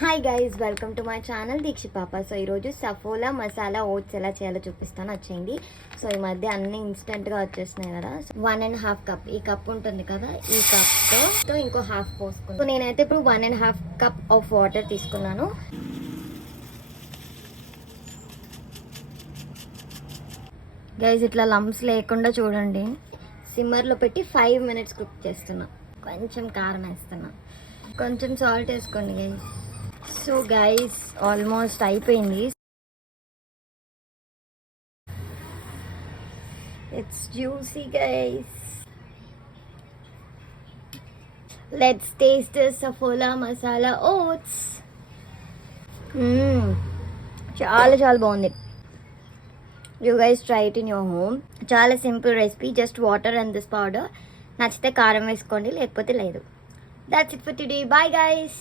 Hi guys, welcome to my channel Deekshi Papa. So ఈరోజు సఫోలా మసాలా ఓట్స్ ఎలా చేయాలో చూపిస్తాను, వచ్చేయండి. సో ఈ మధ్య అన్ని ఇన్స్టెంట్గా వచ్చేసినాయి కదా. 1.5 కప్, ఈ కప్ ఉంటుంది కదా, ఈ కప్తో ఇంకో హాఫ్ పోసుకున్నాను. సో నేనైతే ఇప్పుడు 1.5 కప్ ఆఫ్ వాటర్ తీసుకున్నాను. గైస్ ఇట్లా లంప్స్ లేకుండా చూడండి. సిమ్మర్లో పెట్టి 5 minutes కుక్ చేస్తున్నా. కొంచెం కారం వేస్తున్నా, కొంచెం సాల్ట్ వేసుకోండి గైస్. సో గైస్ ఆల్మోస్ట్ అయిపోయింది. It's juicy guys. Let's taste Saffola masala oats. చాలా చాలా బాగుంది. You guys try it in your home. చాలా simple recipe, just water and this powder. నచ్చితే కారం వేసుకోండి, లేకపోతే లేదు. That's it for today. Bye guys.